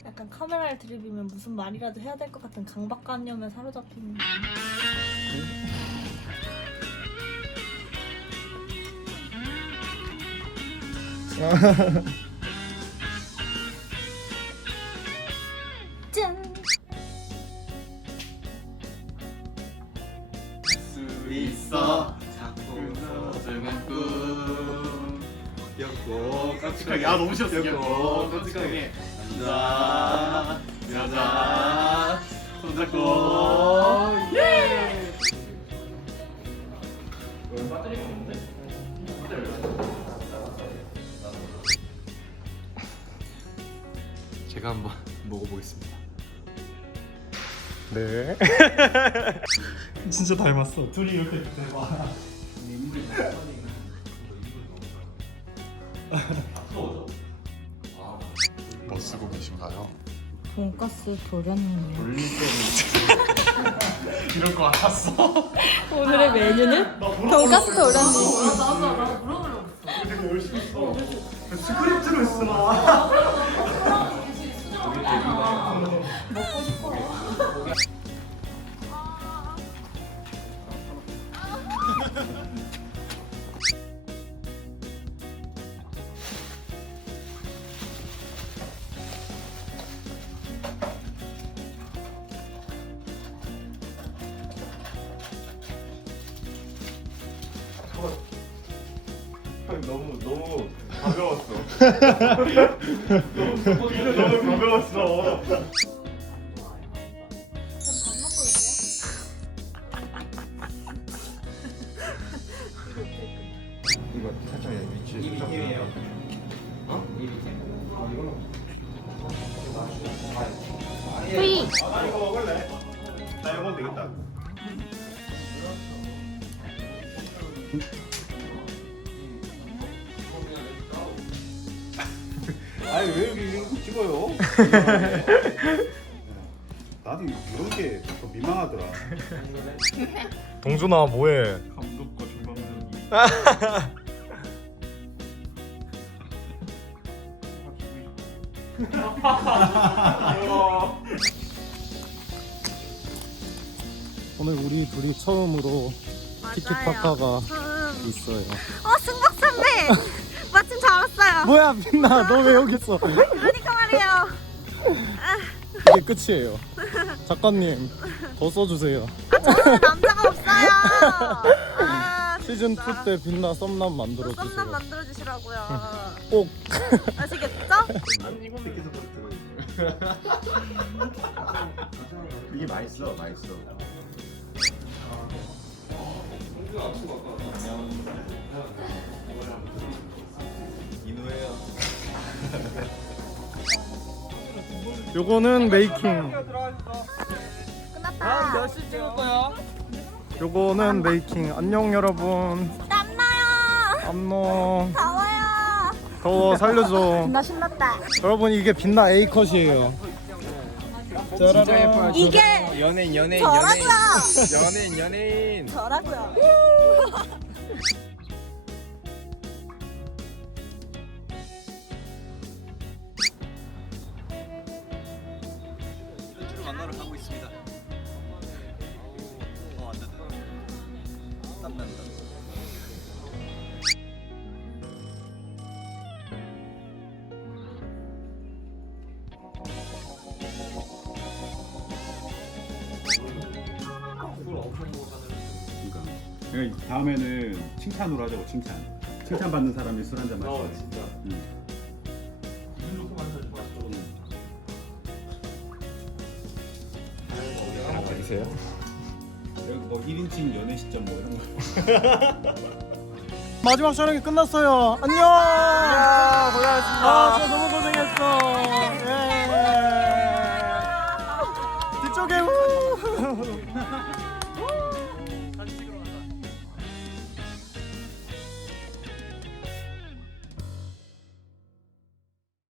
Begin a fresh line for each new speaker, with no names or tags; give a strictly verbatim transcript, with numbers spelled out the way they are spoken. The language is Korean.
약간 카메라를 들이비면 무슨 말이라도 해야 될 것 같은 강박관념에 사로잡히는. 짠!
수 있어 자꾸 서정한 꿈 였고 깜찍하게 아 너무 싫었어 였고 깜찍하게 남자 여자 손잡고 예! 제가 한번 먹어보겠습니다.
네. 진짜 닮았어. 둘이 이렇게 대박.
뭐 쓰고 계신가요?
돈가스 도련님이요.
이럴 거 알았어.
오늘의 메뉴는 돈가스 도련님.
되게 열심히 써. 스크립트로 있어.
먹고 싶어.
너무 너무 가벼웠어. 너무 너무 가벼웠어.
이거 살짝 위치. 입이 힘이에요. 어? 입이 힘. 아 이걸로.
후이.
나 이거 먹을래. 나 이거 먹으면 되겠다.
아니 왜 이렇게 이런 거 찍어요?
나도 이런 게 더 민망하더라.
동준아 뭐해?
감독과 중방전이.
오늘 우리 둘이 처음으로 티키타카가 있어요.
어, 승박 선배! 마침 잘 왔어요.
뭐야 빛나 너 왜 여기 있어?
그러니까 말이에요.
이게 끝이에요. 작가님 더 써주세요.
저는 남자가 없어요. 아,
시즌 투 때 빛나 썸남 만들어
썸남
주세요.
만들어 주시라고요.
꼭.
아시겠죠?
이게 맛있어, 맛있어. 이누예요.
요거는 메이킹.
끝났다. 몇 시 찍을 거야?
요거는 메이킹. 안녕 여러분.
땀나요.
안녕.
더워요.
더워 살려줘.
나 신났다.
여러분 이게 빛나 A 컷이에요. 짜라란.
이게
연예인, 연예인,
저라고요.
연예인, 연예인.
저라고요.
연주를 만나러 가고 있습니다. 어, 안 된다. 땀 난다.
그러니까 다음에는 칭찬으로 하자고 칭찬. 칭찬 받는 사람이 술 한잔 마셔.
진짜.
응.
어디세요?
여기 뭐 일 인칭 연애 시점 뭐 이런 거.
마지막 촬영이 끝났어요. 안녕. 고생하셨습니다. 아, 진짜 너무 고생했어.